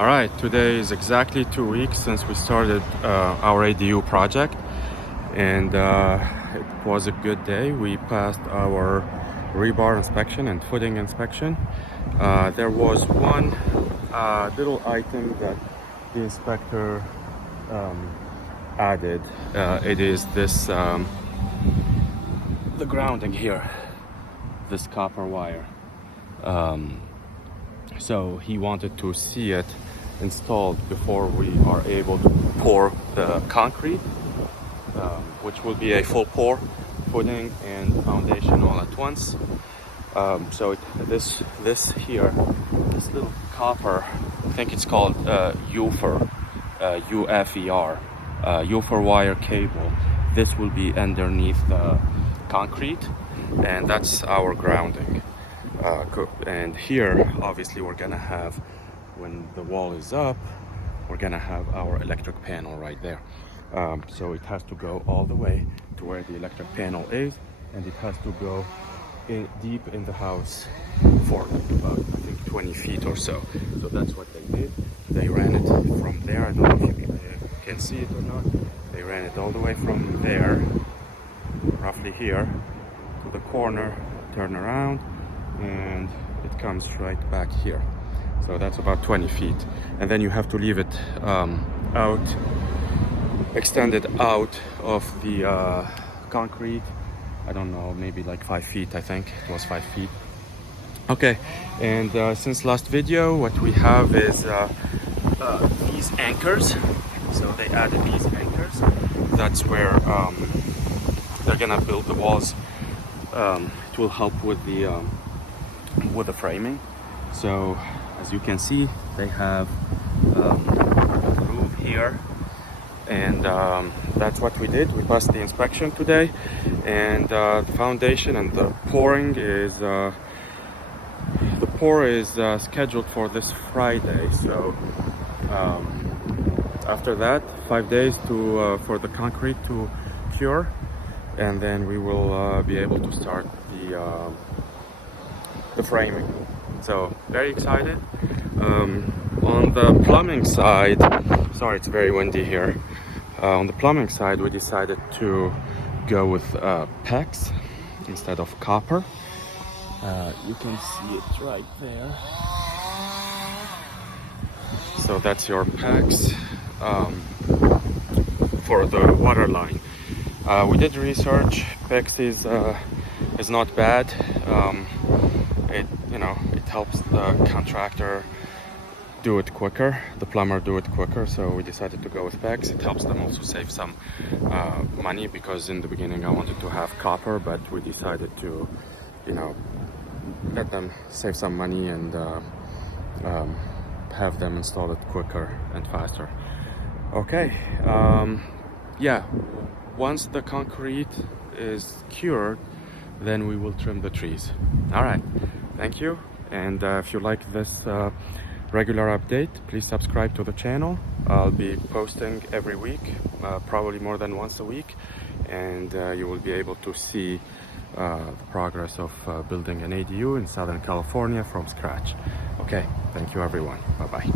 All right, today is exactly 2 weeks since we started our ADU project, and it was a good day. We passed our rebar inspection and footing inspection. There was one little item that the inspector added. It is this, the grounding here, this copper wire. So he wanted to see it installed before we are able to pour the concrete, which will be a full pour, footing and foundation all at once. So this here, this little copper, I think it's called Ufer, UFER, Ufer wire cable. This will be underneath the concrete, and that's our grounding. And here, obviously, we're gonna have, when the wall is up, we're gonna have our electric panel right there. So it has to go all the way to where the electric panel is, and it has to go deep in the house for about, I think, 20 feet or so. So that's what they did. They ran it from there. I don't know if you can see it or not. They ran it all the way from there, roughly here, to the corner, turn around, and it comes right back here. So that's about 20 feet. And then you have to leave it out, extended out of the concrete. I don't know, maybe like 5 feet, I think. It was 5 feet. Okay, and since last video, what we have is these anchors. So they added these anchors. That's where they're gonna build the walls. It will help with the framing. So as you can see, they have a roof here, and that's what we did. We passed the inspection today, and the foundation and the pouring is scheduled for this Friday. So after that, 5 days for the concrete to cure, and then we will be able to start the framing. So very excited. On the plumbing side, sorry, it's very windy here. On the plumbing side, we decided to go with PEX instead of copper. You can see it right there. So that's your PEX for the water line. We did research. PEX is not bad. It helps the contractor do it quicker, the plumber do it quicker, so we decided to go with PEX. It helps them also save some money, because in the beginning I wanted to have copper, but we decided to, let them save some money and have them install it quicker and faster. Okay, yeah, once the concrete is cured, then we will trim the trees. All right, thank you. And if you like this regular update, please subscribe to the channel. I'll be posting every week, probably more than once a week, and you will be able to see the progress of building an ADU in Southern California from scratch. Okay, thank you everyone. Bye-bye.